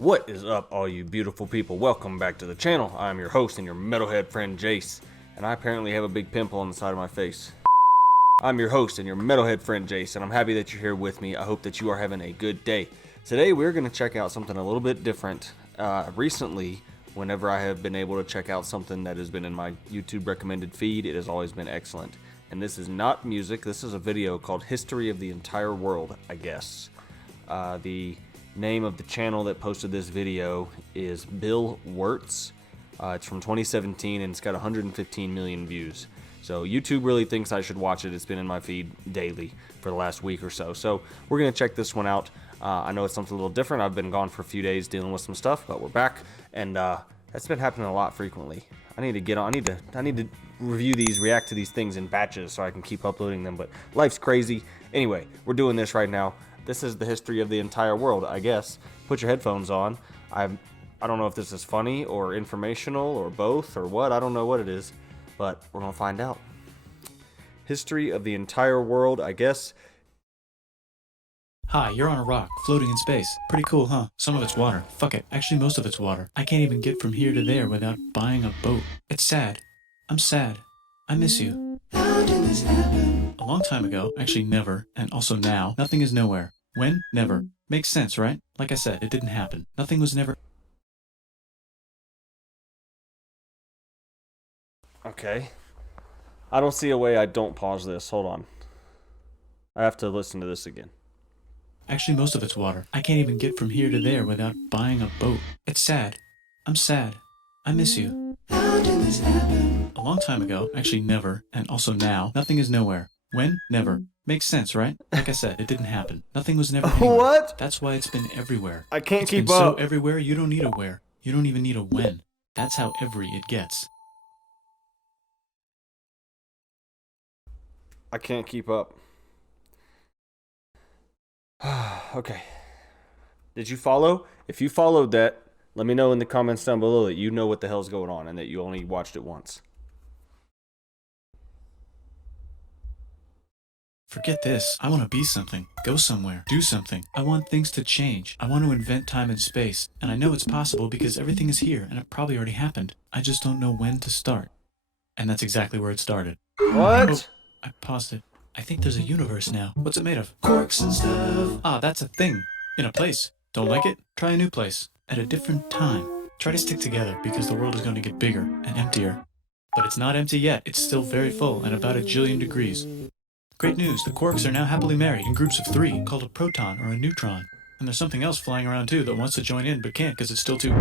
What is up, all you beautiful people? Welcome back to the channel. I'm your host and your metalhead friend Jace, and I apparently have a big pimple on the side of my face. I'm your host and your metalhead friend Jace, and I'm happy that you're here with me. I hope that you are having a good day. Today we're going to check out something a little bit different. Recently, whenever I have been able to check out something that has been in my YouTube recommended feed, it has always been excellent. And this is not music, this is a video called History of the Entire World, I guess. The name of the channel that posted this video is Bill Wirtz. It's from 2017 and it's got 115 million views. So YouTube really thinks I should watch it. It's been in my feed daily for the last week or so. So we're going to check this one out. I know it's something a little different. I've been gone for a few days dealing with some stuff, but we're back. And that's been happening a lot frequently. I need to get on. I need to review these, react to these things in batches so I can keep uploading them. But life's crazy. Anyway, we're doing this right now. This is the history of the entire world, I guess. Put your headphones on. I don't know if this is funny or informational or both or what. I don't know what it is, but we're gonna find out. History of the entire world, I guess. Hi, you're on a rock, floating in space. Pretty cool, huh? Some of it's water. Fuck it. Actually, most of it's water. I can't even get from here to there without buying a boat. It's sad. I'm sad. I miss you. How did this happen? A long time ago, actually never, and also now, nothing is nowhere. When? Never. Makes sense, right? Like I said, it didn't happen. Nothing was never... Okay. I don't see a way I don't pause this. Hold on. I have to listen to this again. Actually, most of it's water. I can't even get from here to there without buying a boat. It's sad. I'm sad. I miss you. How did this happen? A long time ago, actually never, and also now, nothing is nowhere. When? Never. Makes sense, right? Like I said, it didn't happen. Nothing was never anywhere. What? That's why it's been everywhere. I can't It's keep been up. so everywhere, you don't need a where. You don't even need a when. That's how every it gets. I can't keep up. Okay. Did you follow? If you followed that, let me know in the comments down below that you know what the hell's going on and that you only watched it once. Forget this. I want to be something. Go somewhere. Do something. I want things to change. I want to invent time and space. And I know it's possible because everything is here and it probably already happened. I just don't know when to start. And that's exactly where it started. What? Oh, I paused it. I think there's a universe now. What's it made of? Quarks and stuff. Ah, that's a thing. In a place. Don't like it? Try a new place. At a different time. Try to stick together because the world is going to get bigger and emptier. But it's not empty yet. It's still very full and about 1 jillion degrees. Great news, the quarks are now happily married in groups of 3, called a proton or a neutron. And there's something else flying around too that wants to join in but can't because it's still too...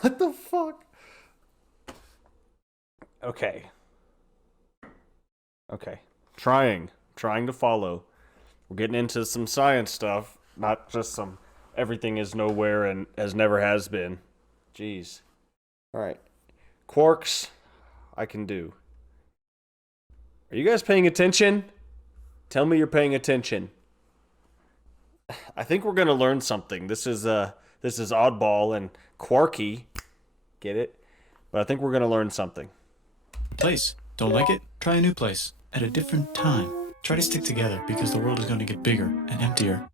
What the fuck? Okay. Okay. Trying to follow. We're getting into some science stuff, not just some everything is nowhere and as never has been. Jeez. All right. Quarks, I can do. Are you guys paying attention? Tell me you're paying attention. I think we're gonna learn something. This is oddball and quirky. Get it? But I think we're gonna learn something. Place. Don't like it? Try a new place. At a different time. Try to stick together because the world is going to get bigger and emptier.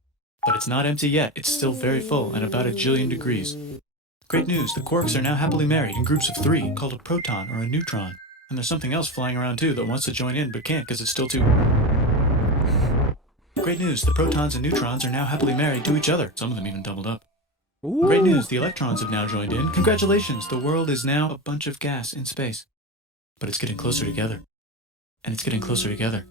But it's not empty yet. It's still very full and about 1 jillion degrees. Great news, the quarks are now happily married in groups of 3, called a proton or a neutron. And there's something else flying around too that wants to join in but can't because it's still too... Great news, the protons and neutrons are now happily married to each other. Some of them even doubled up. Ooh. Great news, the electrons have now joined in. Congratulations, the world is now a bunch of gas in space. But it's getting closer together. And it's getting closer together.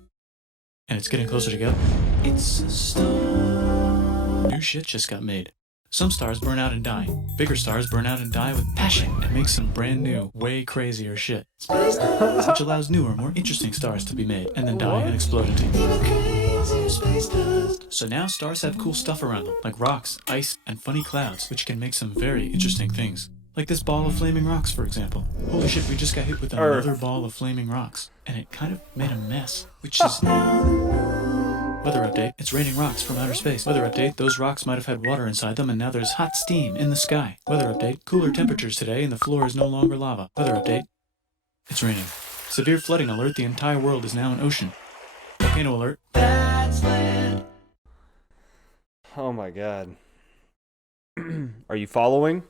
And it's getting closer together. It's a star. New shit just got made. Some stars burn out and die. Bigger stars burn out and die with passion and make some brand new, way crazier shit. Which allows newer, more interesting stars to be made and then die and explode into space dust. So now stars have cool stuff around them, like rocks, ice, and funny clouds, which can make some very interesting things. Like this ball of flaming rocks, for example. Holy shit, we just got hit with another ball of flaming rocks. And it kind of made a mess, which is now... Weather update, it's raining rocks from outer space. Weather update, those rocks might have had water inside them and now there's hot steam in the sky. Weather update, cooler temperatures today and the floor is no longer lava. Weather update, it's raining. Severe flooding alert, the entire world is now an ocean. Volcano alert, that's land. Oh my god. Are you following?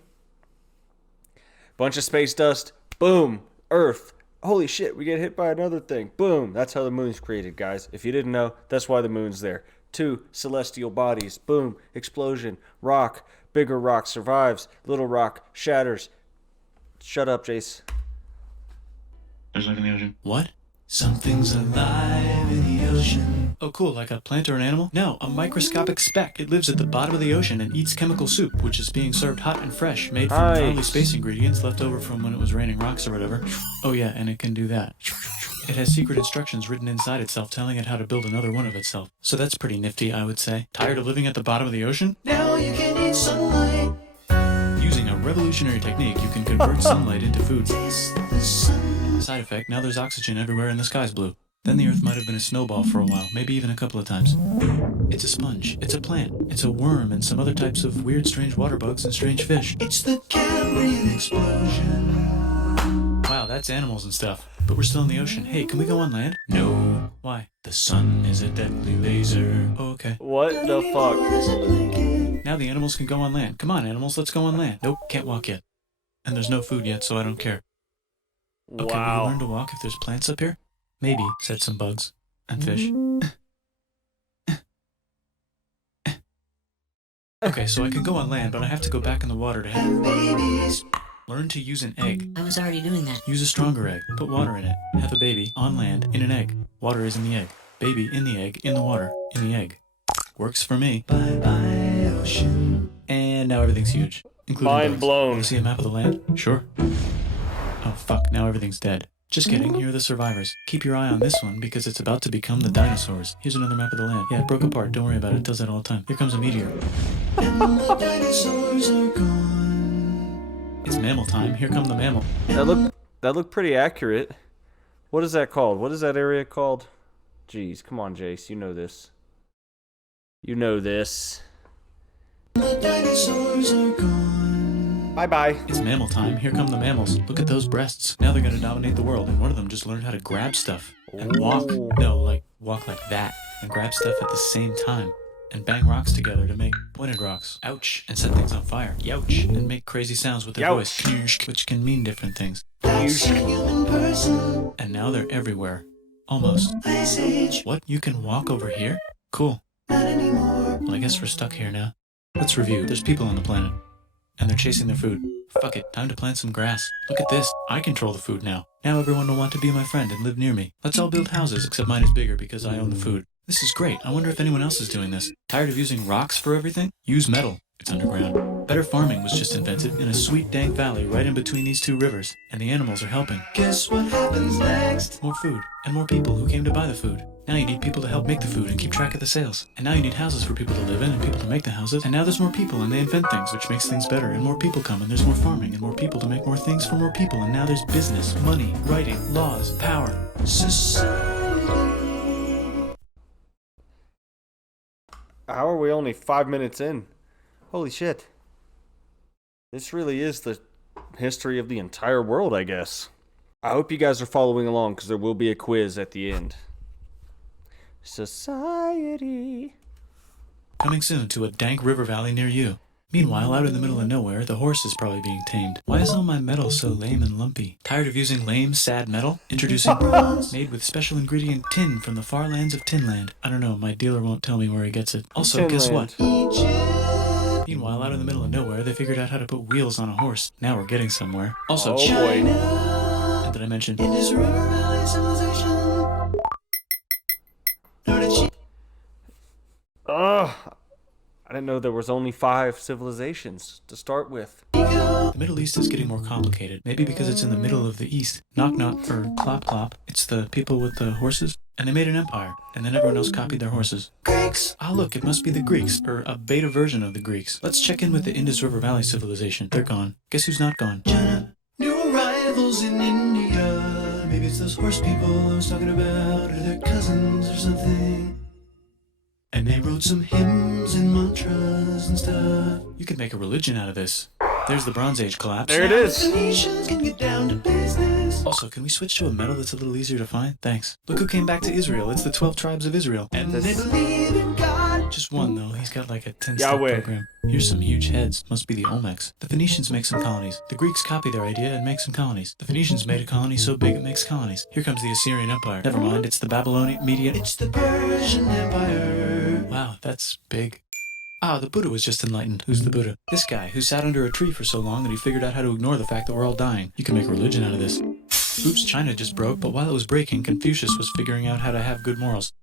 Bunch of space dust. Boom. Earth. Holy shit, we get hit by another thing. Boom. That's how the moon's created, guys. If you didn't know, that's why the moon's there. 2 celestial bodies. Boom. Explosion. Rock. Bigger rock survives. Little rock shatters. Shut up, Jace. There's life in the ocean. What? Something's alive in the ocean. Oh, cool, like a plant or an animal? No, a microscopic speck. It lives at the bottom of the ocean and eats chemical soup, which is being served hot and fresh, made from probably space ingredients left over from when it was raining rocks or whatever. Oh yeah, and it can do that. It has secret instructions written inside itself telling it how to build another one of itself. So that's pretty nifty, I would say. Tired of living at the bottom of the ocean? Now you can eat sunlight. Using a revolutionary technique, you can convert sunlight into food. Side effect, now there's oxygen everywhere and the sky's blue. Then the Earth might have been a snowball for a while, maybe even a couple of times. It's a sponge, it's a plant, it's a worm and some other types of weird strange water bugs and strange fish. It's the Cambrian explosion. Wow, that's animals and stuff. But we're still in the ocean. Hey, can we go on land? No. Why? The sun is a deadly laser. Oh, okay. What the fuck? Now the animals can go on land. Come on, animals, let's go on land. Nope, can't walk yet. And there's no food yet, so I don't care. Okay, will you learn to walk if there's plants up here? Maybe, said some bugs. And fish. Okay, so I can go on land, but I have to go back in the water to have babies. Learn to use an egg. I was already doing that. Use a stronger egg. Put water in it. Have a baby on land in an egg. Water is in the egg. Baby in the egg, in the water, in the egg. Works for me. Bye-bye, ocean. And now everything's huge. Including Mind bugs. blown. Want to see a map of the land? Sure. Oh, fuck. Now everything's dead. Just kidding. Here are the survivors. Keep your eye on this one because it's about to become the dinosaurs. Here's another map of the land. Yeah, it broke apart. Don't worry about it. It does that all the time. Here comes a meteor. And the dinosaurs are gone. It's mammal time. Here come the mammal. That looked pretty accurate. What is that called? What is that area called? Jeez, come on, Jace. You know this. You know this. The dinosaurs are gone. Bye-bye. It's mammal time. Here come the mammals. Look at those breasts. Now they're gonna dominate the world, and one of them just learned how to grab stuff. And walk. No, like, walk like that. And grab stuff at the same time. And bang rocks together to make pointed rocks. Ouch. And set things on fire. Youch. And make crazy sounds with their voice. Which can mean different things. That's a human person. And now they're everywhere. Almost. Ice Age. What? You can walk over here? Cool. Not anymore. Well, I guess we're stuck here now. Let's review. There's people on the planet. And they're chasing their food. Fuck it. Time to plant some grass. Look at this. I control the food now. Now everyone will want to be my friend and live near me. Let's all build houses, except mine is bigger because I own the food. This is great. I wonder if anyone else is doing this. Tired of using rocks for everything? Use metal. It's underground. Better farming was just invented in a sweet dank valley right in between these two rivers. And the animals are helping. Guess what happens next? More food. And more people who came to buy the food. Now you need people to help make the food and keep track of the sales. And now you need houses for people to live in and people to make the houses. And now there's more people and they invent things, which makes things better. And more people come and there's more farming and more people to make more things for more people. And now there's business, money, writing, laws, power, society. How are we only 5 minutes in? Holy shit. This really is the history of the entire world, I guess. I hope you guys are following along because there will be a quiz at the end. Society. Coming soon to a dank river valley near you. Meanwhile, out in the middle of nowhere, the horse is probably being tamed. Why is all my metal so lame and lumpy? Tired of using lame, sad metal? Introducing bronze, made with special ingredient tin from the far lands of Tinland. I don't know, my dealer won't tell me where he gets it. Also, guess what? Egypt. Meanwhile, out in the middle of nowhere, they figured out how to put wheels on a horse. Now we're getting somewhere. Also, China. And did I mention? In this river valley civilization. Ugh. I didn't know there was only 5 civilizations to start with. The Middle East is getting more complicated. Maybe because it's in the middle of the East. Knock knock or clop clop. It's the people with the horses. And they made an empire. And then everyone else copied their horses. Greeks! Ah, look, it must be the Greeks. Or a beta version of the Greeks. Let's check in with the Indus River Valley civilization. They're gone. Guess who's not gone? China. New arrivals in India. Maybe it's those horse people I was talking about. Or their cousins or something. And they wrote some hymns and mantras and stuff. You could make a religion out of this. There's the Bronze Age collapse. There it is. The Phoenicians can get down to business. Also, can we switch to a metal that's a little easier to find? Thanks. Look who came back to Israel. It's the 12 tribes of Israel. And they believe in God. Just one, though. He's got like a 10-step Yahweh. program. Here's some huge heads. Must be the Olmecs. The Phoenicians make some colonies. The Greeks copy their idea and make some colonies. The Phoenicians made a colony so big it makes colonies. Here comes the Assyrian Empire. Never mind, it's the Babylonian Median. It's the Persian Empire. Wow, that's big. Ah, the Buddha was just enlightened. Who's the Buddha? This guy, who sat under a tree for so long that he figured out how to ignore the fact that we're all dying. You can make a religion out of this. Oops, China just broke, but while it was breaking, Confucius was figuring out how to have good morals.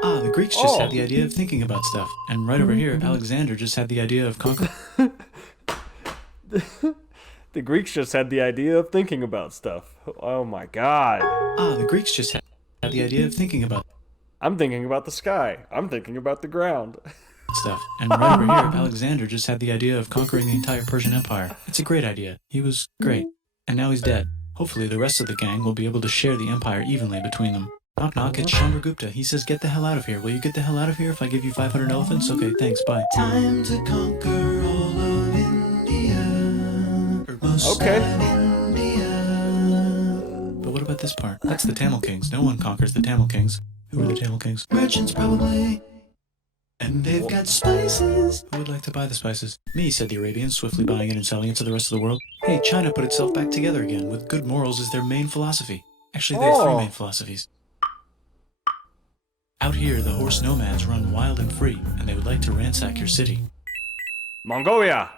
Ah, the Greeks just had the idea of thinking about stuff. And right over here, Alexander just had the idea of conquering. The Greeks just had the idea of thinking about stuff. Oh my god. Ah, the Greeks just had the idea of thinking about I'm thinking about the sky. I'm thinking about the ground. stuff. And right over here, Alexander just had the idea of conquering the entire Persian Empire. It's a great idea. He was great. And now he's dead. Hopefully the rest of the gang will be able to share the empire evenly between them. Knock knock, it's Chandragupta. He says, get the hell out of here. Will you get the hell out of here if I give you 500 elephants? Okay, thanks, bye. Time to conquer all of India. Or most Okay. of India. But what about this part? That's the Tamil Kings. No one conquers the Tamil Kings. Who are the Tamil Kings? Merchants, probably. And they've got spices. Who would like to buy the spices? Me, said the Arabians, swiftly buying it and selling it to the rest of the world. Hey, China put itself back together again, with good morals as their main philosophy. Actually, they have three main philosophies. Out here, the horse nomads run wild and free, and they would like to ransack your city. Mongolia.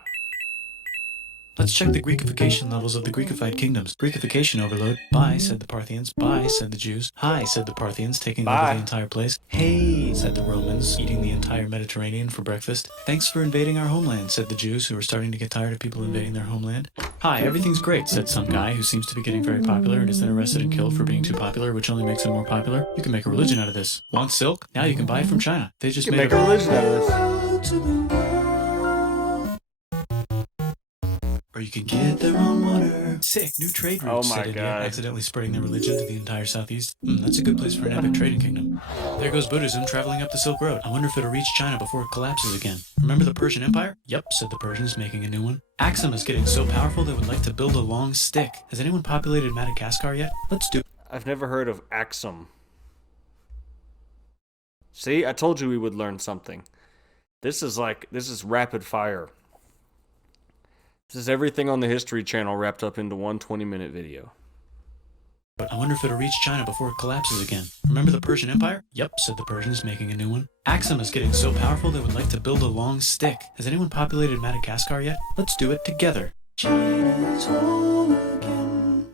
Let's check the Greekification levels of the Greekified kingdoms. Greekification overload. Bye, said the Parthians. Bye, said the Jews. Hi, said the Parthians, taking over the entire place. Hey, said the Romans, eating the entire Mediterranean for breakfast. Thanks for invading our homeland, said the Jews, who were starting to get tired of people invading their homeland. Hi, everything's great, said some guy who seems to be getting very popular and is then arrested and killed for being too popular, which only makes him more popular. You can make a religion out of this. Want silk? Now you can buy it from China. They just You can made make a religion out of this. Or you can get their own water. Sick, new trade routes, Oh my said India, God. accidentally spreading their religion to the entire southeast. That's a good place for an epic trading kingdom. There goes Buddhism traveling up the Silk Road. I wonder if it'll reach China before it collapses again. Remember the Persian Empire? Yep, said the Persians, making a new one. Axum is getting so powerful they would like to build a long stick. Has anyone populated Madagascar yet? Let's do I've never heard of Axum. See, I told you we would learn something. This is rapid fire. This is everything on the History Channel wrapped up into one 20-minute video. But I wonder if it'll reach China before it collapses again. Remember the Persian Empire? Yep, said the Persians, making a new one. Axum is getting so powerful they would like to build a long stick. Has anyone populated Madagascar yet? Let's do it together. China's home again.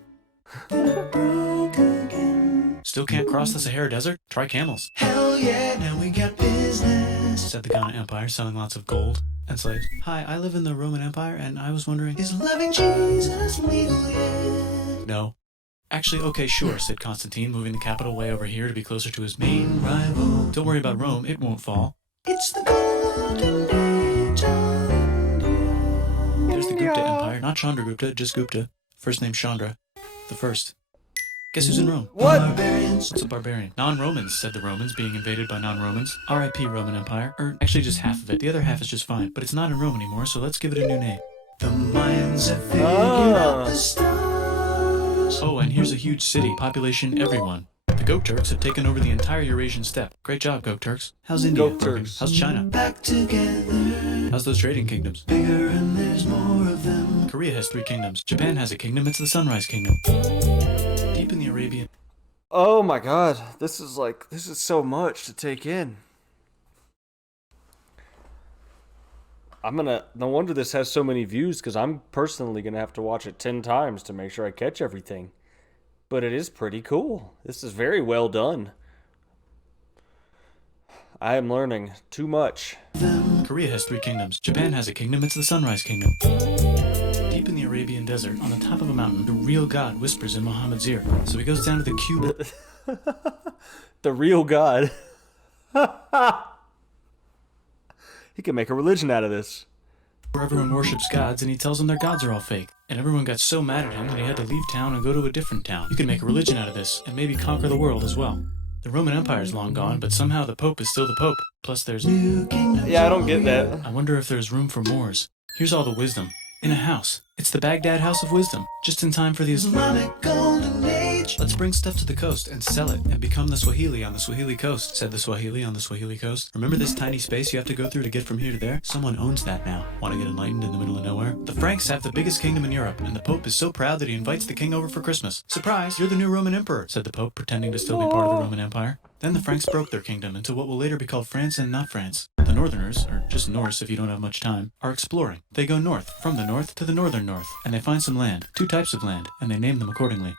Then it broke again. Still can't cross the Sahara Desert? Try camels. Hell yeah, now we got business, said the Ghana Empire, selling lots of gold and slaves. Hi, I live in the Roman Empire, and I was wondering, is loving Jesus legal yet? No. Actually, okay, sure, said Constantine, moving the capital way over here to be closer to his main rival. Don't worry about Rome, it won't fall. It's the golden age of India. There's the Gupta Empire, not Chandragupta, just Gupta. First name Chandra. The first. Guess who's in Rome? What? Barbarians. What's a barbarian? Non-Romans, said the Romans, being invaded by non-Romans. R.I.P. Roman Empire. Or actually just half of it. The other half is just fine. But it's not in Rome anymore, so let's give it a new name. The Mayans have figured out the stars. Oh, and here's a huge city. Population everyone. The Goat Turks have taken over the entire Eurasian steppe. Great job, Goat Turks. How's India? Goat Turks. How's China? Back together. How's those trading kingdoms? Bigger and there's more of them. Korea has 3 kingdoms. Japan has a kingdom. It's the Sunrise Kingdom. Deep in the Arabian... Oh my god, this is so much to take in. No wonder this has so many views, because I'm personally going to have to watch it 10 times to make sure I catch everything. But it is pretty cool. This is very well done. I am learning too much. Korea has 3 kingdoms. Japan has a kingdom. It's the Sunrise Kingdom. Deep in the Arabian desert, on the top of a mountain, the real God whispers in Muhammad's ear. So he goes down to the cube. The real God. He can make a religion out of this. Where everyone worships gods, and he tells them their gods are all fake. And everyone got so mad at him that he had to leave town and go to a different town. You can make a religion out of this, and maybe conquer the world as well. The Roman Empire is long gone, but somehow the Pope is still the Pope. Plus there's... Yeah, I don't get that. I wonder if there's room for Moors. Here's all the wisdom. In a house. It's the Baghdad House of Wisdom, just in time for the Islamic Golden Age. Let's bring stuff to the coast and sell it and become the Swahili on the Swahili coast, said the Swahili on the Swahili coast. Remember this tiny space you have to go through to get from here to there? Someone owns that now. Want to get enlightened in the middle of nowhere? The Franks have the biggest kingdom in Europe, and the Pope is so proud that he invites the king over for Christmas. Surprise, you're the new Roman emperor, said the Pope, pretending to still be part of the Roman Empire. Then the Franks broke their kingdom into what will later be called France and not France. The Northerners, or just Norse if you don't have much time, are exploring. They go north, from the north to the northern north, and they find some land, 2 types of land, and they name them accordingly.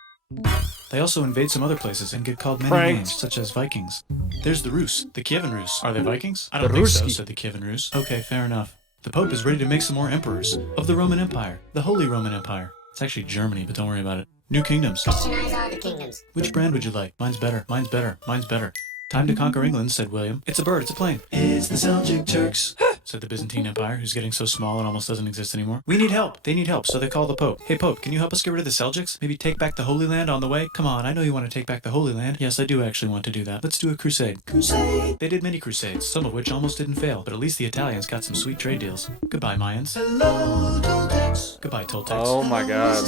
They also invade some other places and get called many names, such as Vikings. There's the Rus, the Kievan Rus. Are they Vikings? I don't think so, said the Kievan Rus. Okay, fair enough. The Pope is ready to make some more emperors of the Roman Empire, the Holy Roman Empire. It's actually Germany, but don't worry about it. New kingdoms. Christianize all the kingdoms. Which brand would you like? Mine's better, mine's better, mine's better. Time to conquer England, said William. It's a bird, it's a plane. It's the Seljuk Turks, said the Byzantine Empire, who's getting so small it almost doesn't exist anymore. We need help. They need help, so they call the Pope. Hey, Pope, can you help us get rid of the Seljuks? Maybe take back the Holy Land on the way? Come on, I know you want to take back the Holy Land. Yes, I do actually want to do that. Let's do a crusade. Crusade! They did many crusades, some of which almost didn't fail, but at least the Italians got some sweet trade deals. Goodbye, Mayans. Hello, Toltecs. Goodbye, Toltecs. Oh my god.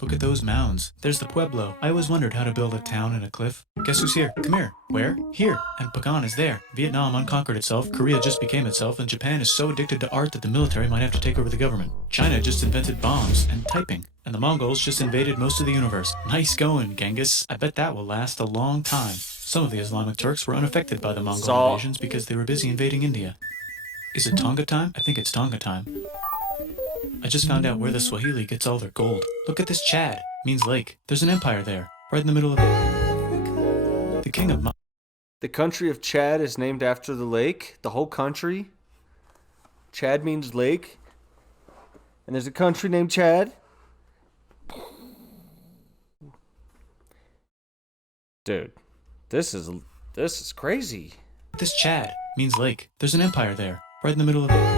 Look at those mounds. There's the Pueblo. I always wondered how to build a town in a cliff. Guess who's here? Come here. Where? Here. And Pagan is there. Vietnam unconquered itself, Korea just became itself, and Japan is so addicted to art that the military might have to take over the government. China just invented bombs and typing. And the Mongols just invaded most of the universe. Nice going, Genghis. I bet that will last a long time. Some of the Islamic Turks were unaffected by the Mongol invasions because they were busy invading India. Is it Tonga time? I think it's Tonga time. I just found out where the Swahili gets all their gold. Look at this Chad. Means lake. There's an empire there. Right in the middle of Africa. The king of The country of Chad is named after the lake. The whole country. Chad means lake. And there's a country named Chad. Dude, this is crazy. This Chad means lake. There's an empire there. Right in the middle of Africa.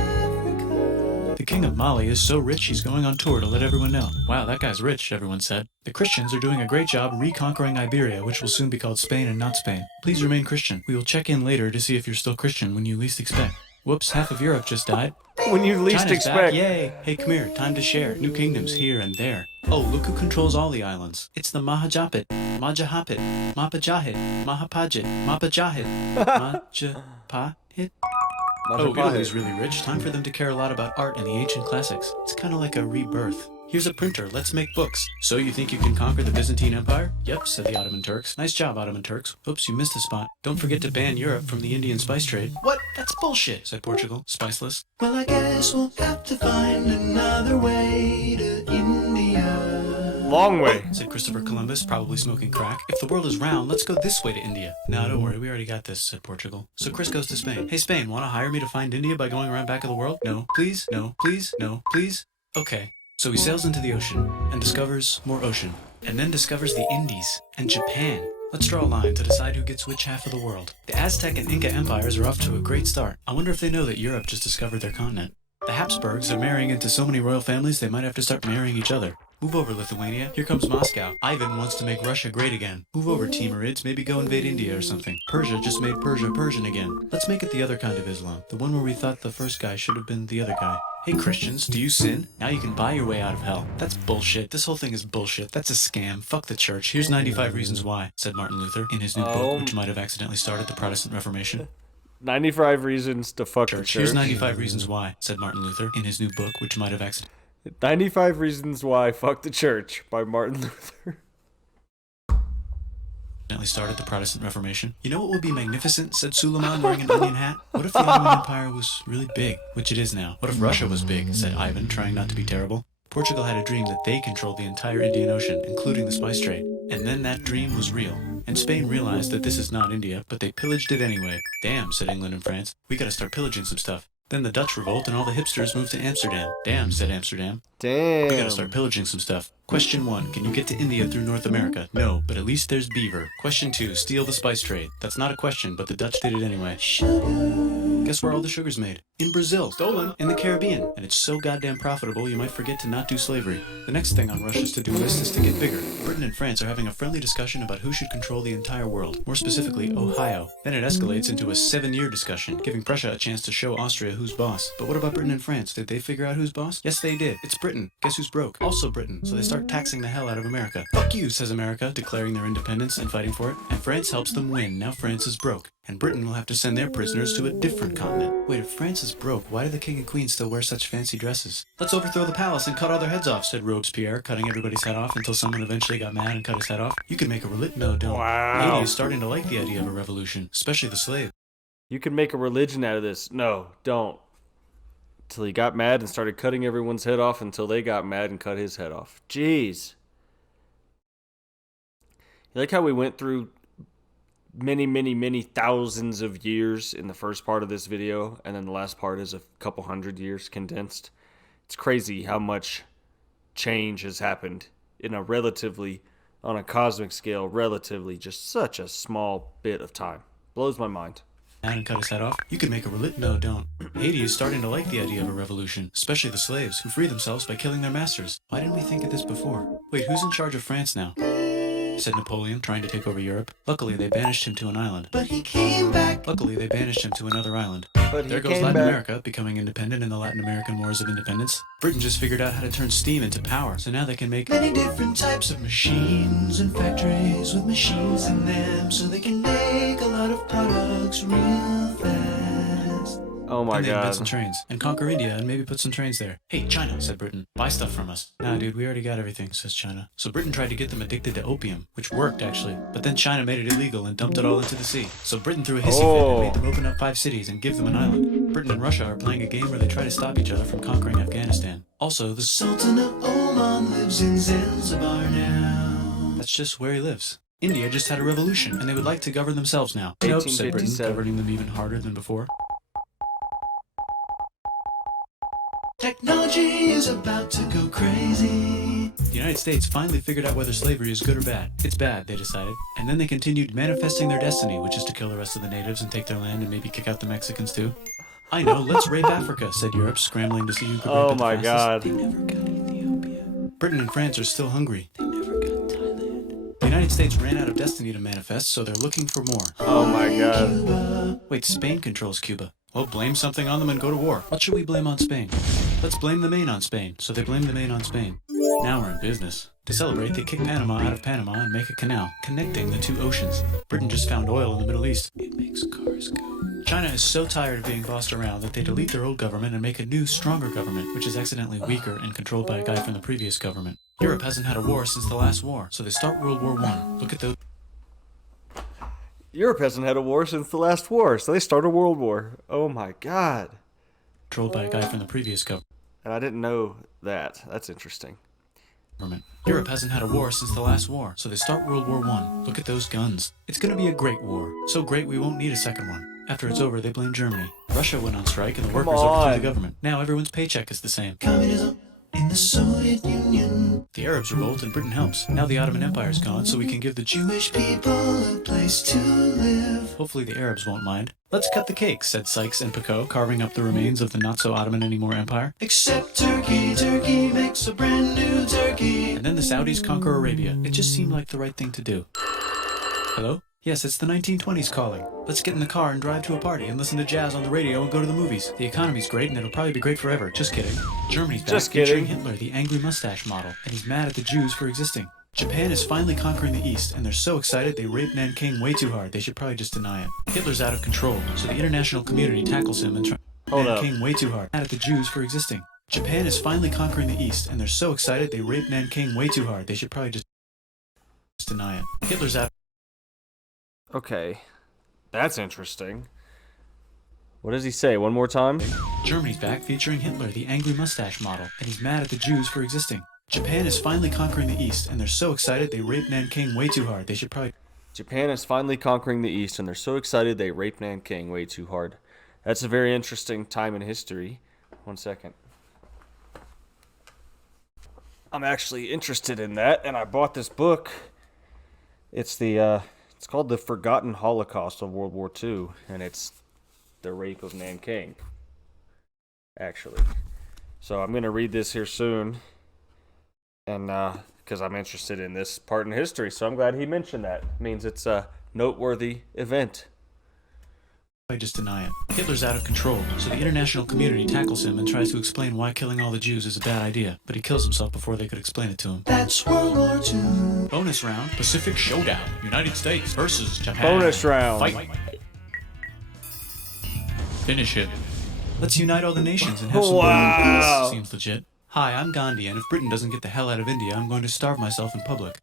The king of Mali is so rich he's going on tour to let everyone know. Wow, that guy's rich, everyone said. The Christians are doing a great job reconquering Iberia, which will soon be called Spain and not Spain. Please remain Christian. We will check in later to see if you're still Christian when you least expect. Whoops, half of Europe just died. When you least China's expect. Back. Yay! Hey, come here. Time to share. New kingdoms here and there. Oh, look who controls all the islands. It's the Mahajapit, Majapahit, Mapajahit, Mahapajit, Mapajahit, Majapahit. Oh, Italy's really rich. Time for them to care a lot about art and the ancient classics. It's kind of like a rebirth. Here's a printer. Let's make books. So you think you can conquer the Byzantine Empire? Yep, said the Ottoman Turks. Nice job, Ottoman Turks. Oops, you missed a spot. Don't forget to ban Europe from the Indian spice trade. What? That's bullshit, said Portugal, spiceless. Well, I guess we'll have to find another way to India. Long way, Said Christopher Columbus, probably smoking crack. If the world is round, let's go this way to India. No, don't worry, we already got this, said Portugal. So Chris goes to Spain. Hey, Spain, want to hire me to find India by going around back of the world? No, please, no, please, no, please. Okay. So he sails into the ocean and discovers more ocean, and then discovers the Indies and Japan. Let's draw a line to decide who gets which half of the world. The Aztec and Inca empires are off to a great start. I wonder if they know that Europe just discovered their continent. The Habsburgs are marrying into so many royal families they might have to start marrying each other. Move over, Lithuania. Here comes Moscow. Ivan wants to make Russia great again. Move over, Timurids. Maybe go invade India or something. Persia just made Persia Persian again. Let's make it the other kind of Islam. The one where we thought the first guy should have been the other guy. Hey Christians, do you sin? Now you can buy your way out of hell. That's bullshit. This whole thing is bullshit. That's a scam. Fuck the church. Here's 95 Reasons Why, said Martin Luther in his new book, which might have accidentally started the Protestant Reformation. 95 reasons to fuck the church. Here's 95 Reasons Why, said Martin Luther in his new book, which might have accidentally... 95 Reasons Why Fuck the Church by Martin Luther. Started the Protestant Reformation. You know what would be magnificent, said Suleiman wearing an onion hat? What if the Ottoman Empire was really big, which it is now? What if Russia was big, said Ivan, trying not to be terrible. Portugal had a dream that they controlled the entire Indian Ocean, including the spice trade. And then that dream was real. And Spain realized that this is not India, but they pillaged it anyway. Damn, said England and France. We gotta start pillaging some stuff. Then the Dutch revolt and all the hipsters moved to Amsterdam. Damn, said Amsterdam. Damn. We gotta start pillaging some stuff. Question 1, can you get to India through North America? No, but at least there's beaver. Question 2, steal the spice trade. That's not a question, but the Dutch did it anyway. Guess where all the sugar's made? In Brazil. Stolen. In the Caribbean. And it's so goddamn profitable you might forget to not do slavery. The next thing on Russia's to-do list is to get bigger. Britain and France are having a friendly discussion about who should control the entire world, more specifically Ohio. Then it escalates into a 7-year discussion, giving Prussia a chance to show Austria who's boss. But what about Britain and France? Did they figure out who's boss? Yes, they did. It's Britain. Guess who's broke? Also Britain. So they start taxing the hell out of America. Fuck you, says America, declaring their independence and fighting for it. And France helps them win. Now France is broke. And Britain will have to send their prisoners to a different continent. Wait, if France is broke, why do the king and queen still wear such fancy dresses? Let's overthrow the palace and cut all their heads off, said Robespierre, cutting everybody's head off until someone eventually got mad and cut his head off. You can make a no, don't. Wow. Haiti is starting to like the idea of a revolution, especially the slaves. You can make a religion out of this. No, don't. Until he got mad and started cutting everyone's head off until they got mad and cut his head off. Jeez. You like how we went through many thousands of years in the first part of this video, and then the last part is a couple hundred years condensed? It's crazy how much change has happened in a relatively, on a cosmic scale, relatively just such a small bit of time. Blows my mind. And cut his head off. You can make a no, don't. Haiti is starting to like the idea of a revolution, especially the slaves, who free themselves by killing their masters. Why didn't we think of this before? Wait, who's in charge of France now? Said Napoleon, trying to take over Europe. Luckily, they banished him to an island. But he came back. Luckily, they banished him to another island. But there goes Latin America, becoming independent in the Latin American Wars of Independence. Britain just figured out how to turn steam into power, so now they can make many different types of machines and factories with machines in them, so they can make a lot of products real fast. Oh my and they invent god. some trains and conquer India and maybe put some trains there. Hey, China, said Britain, buy stuff from us. Nah, dude, we already got everything, says China. So Britain tried to get them addicted to opium, which worked actually. But then China made it illegal and dumped it all into the sea. So Britain threw a hissy fit and made them open up 5 cities and give them an island. Britain and Russia are playing a game where they try to stop each other from conquering Afghanistan. Also, the Sultan of Oman lives in Zanzibar now. That's just where he lives. India just had a revolution, and they would like to govern themselves now. Nope, said Britain, 1857. governing them even harder than before. Technology is about to go crazy. The United States finally figured out whether slavery is good or bad. It's bad, they decided. And then they continued manifesting their destiny, which is to kill the rest of the natives and take their land and maybe kick out the Mexicans too. I know, let's rape Africa, said Europe, scrambling to see who could rape Oh it the my fastest. god. They never got Ethiopia. Britain and France are still hungry. They never got Thailand. The United States ran out of destiny to manifest, so they're looking for more. Oh my god. Cuba. Wait, Spain controls Cuba. Well, blame something on them and go to war. What should we blame on Spain? Let's blame the Maine on Spain. So they blame the Maine on Spain. Now we're in business. To celebrate, they kick Panama out of Panama and make a canal, connecting the 2 oceans. Britain just found oil in the Middle East. It makes cars go. China is so tired of being bossed around that they delete their old government and make a new, stronger government, which is accidentally weaker and controlled by a guy from the previous government. Europe hasn't had a war since the last war, so they start World War I. Look at those. Europe hasn't had a war since the last war, so they start a world war. Oh my god. Controlled by a guy from the previous government. And I didn't know that. That's interesting. Europe hasn't had a war since the last war, so they start World War I. Look at those guns. It's gonna be a great war. So great we won't need a second one. After it's over, they blame Germany. Russia went on strike and the workers overthrew the government. Now everyone's paycheck is the same. Communism in the Soviet Union. The Arabs revolt and Britain helps. Now the Ottoman Empire's gone, so we can give the Jewish people a place to live. Hopefully the Arabs won't mind. Let's cut the cake, said Sykes and Picot, carving up the remains of the not-so-Ottoman-anymore empire. Except Turkey. Turkey makes a brand new Turkey. And then the Saudis conquer Arabia. It just seemed like the right thing to do. Hello? Yes, it's the 1920s calling. Let's get in the car and drive to a party and listen to jazz on the radio and go to the movies. The economy's great and it'll probably be great forever. Just kidding. Germany's back Just featuring kidding. Hitler, the angry mustache model, and he's mad at the Jews for existing. Japan is finally conquering the East, and they're so excited they raped Nanking way too hard. They should probably just deny it. Hitler's out of control, so the international community tackles him and tries Hold up. Nanking way too hard. Mad at the Jews for existing. Japan is finally conquering the East, and they're so excited they raped Nanking way too hard. They should probably just deny it. Hitler's out. Okay. That's interesting. What does he say? One more time? Germany's back featuring Hitler, the angry mustache model, and he's mad at the Jews for existing. Japan is finally conquering the East, and they're so excited they raped Nanking way too hard. They should probably... Japan is finally conquering the East, and they're so excited they raped Nanking way too hard. That's a very interesting time in history. One second. I'm actually interested in that, and I bought this book. It's called The Forgotten Holocaust of World War II, and it's the rape of Nanking, actually. So I'm going to read this here soon, and because I'm interested in this part in history, so I'm glad he mentioned that. It means it's a noteworthy event. I just deny it. Hitler's out of control, so the international community tackles him and tries to explain why killing all the Jews is a bad idea, but he kills himself before they could explain it to him. That's World War II. Bonus round, Pacific Showdown, United States versus Japan. Bonus round. Fight. Finish it. Let's unite all the nations and have some Wow. peace. Seems legit. Hi, I'm Gandhi, and if Britain doesn't get the hell out of India, I'm going to starve myself in public.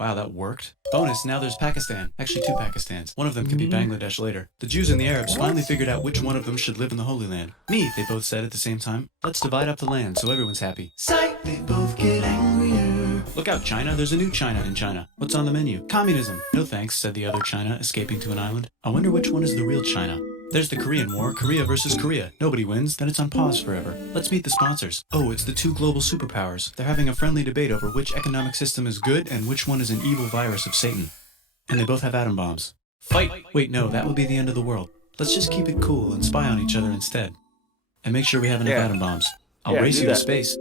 Wow, that worked. Bonus, now there's Pakistan. Actually, 2 Pakistans. One of them could be Bangladesh later. The Jews and the Arabs finally figured out which one of them should live in the Holy Land. Me, they both said at the same time. Let's divide up the land so everyone's happy. Sight, they both get angrier. Look out, China. There's a new China in China. What's on the menu? Communism. No thanks, said the other China, escaping to an island. I wonder which one is the real China. There's the Korean War, Korea versus Korea. Nobody wins, then it's on pause forever. Let's meet the sponsors. Oh, it's the 2 global superpowers. They're having a friendly debate over which economic system is good and which one is an evil virus of Satan. And they both have atom bombs. Fight! Wait, no, that would be the end of the world. Let's just keep it cool and spy on each other instead. And make sure we have enough atom bombs. I'll race you to space.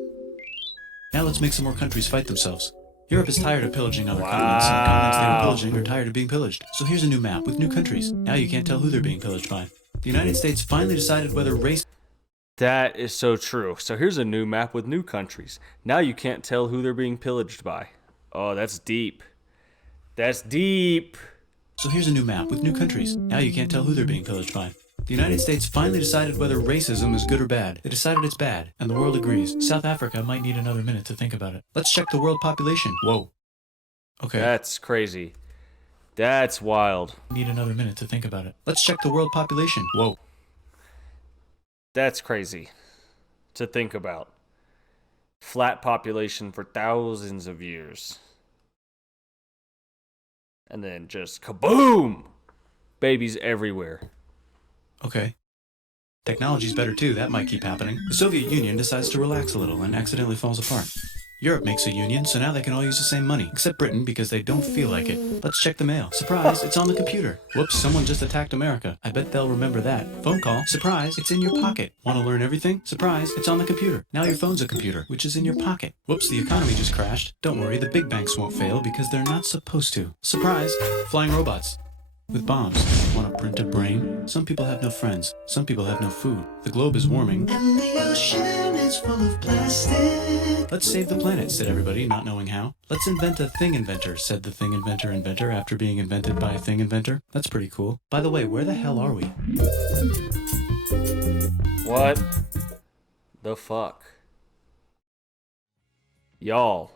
Now let's make some more countries fight themselves. Europe is tired of pillaging other continents, and the continents they were pillaging are tired of being pillaged. So here's a new map with new countries. Now you can't tell who they're being pillaged by. The United States finally decided whether race... That is so true. So here's a new map with new countries. Now you can't tell who they're being pillaged by. Oh, that's deep. That's deep. So here's a new map with new countries. Now you can't tell who they're being pillaged by. The United States finally decided whether racism is good or bad. They decided it's bad, and the world agrees. South Africa might need another minute to think about it. Let's check the world population. Whoa. Okay. That's crazy. That's wild. Need another minute to think about it. Let's check the world population. Whoa. That's crazy to think about. Flat population for thousands of years. And then just kaboom! Babies everywhere. Okay. Technology's better too, that might keep happening. The Soviet Union decides to relax a little and accidentally falls apart. Europe makes a union, so now they can all use the same money, except Britain because they don't feel like it. Let's check the mail. Surprise, it's on the computer. Whoops, someone just attacked America. I bet they'll remember that. Phone call. Surprise, it's in your pocket. Want to learn everything? Surprise, it's on the computer. Now your phone's a computer, which is in your pocket. Whoops, the economy just crashed. Don't worry, the big banks won't fail because they're not supposed to. Surprise, flying robots. With bombs. Want to print a brain? Some people have no friends. Some people have no food. The globe is warming. And the ocean is full of plastic. Let's save the planet, said everybody, not knowing how. Let's invent a thing inventor, said the thing inventor after being invented by a thing inventor. That's pretty cool. By the way, where the hell are we? What the fuck? Y'all.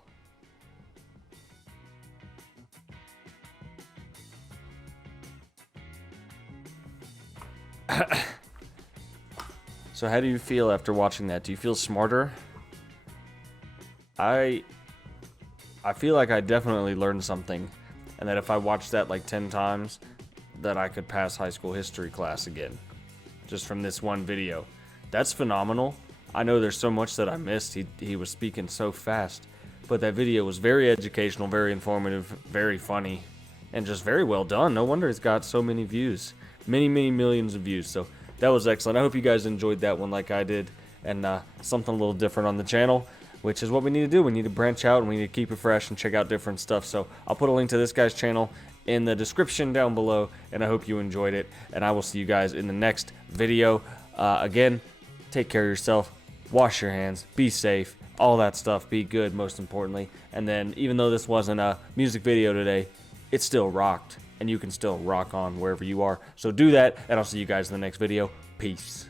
So how do you feel after watching that? Do you feel smarter? I feel like I definitely learned something, and that if I watched that like 10 times, that I could pass high school history class again, just from this one video. That's phenomenal. I know there's so much that I missed. He was speaking so fast, but that video was very educational, very informative, very funny, and just very well done. No wonder it's got so many views. Many millions of views. So that was excellent. I hope you guys enjoyed that one like I did, and something a little different on the channel, which is what we need to do. We need to branch out, and we need to keep it fresh and check out different stuff. So I'll put a link to this guy's channel in the description down below, and I hope you enjoyed it, and I will see you guys in the next video. Again, take care of yourself, wash your hands, be safe, all that stuff, be good most importantly. And then even though this wasn't a music video today, it still rocked, and you can still rock on wherever you are. So do that, and I'll see you guys in the next video. Peace.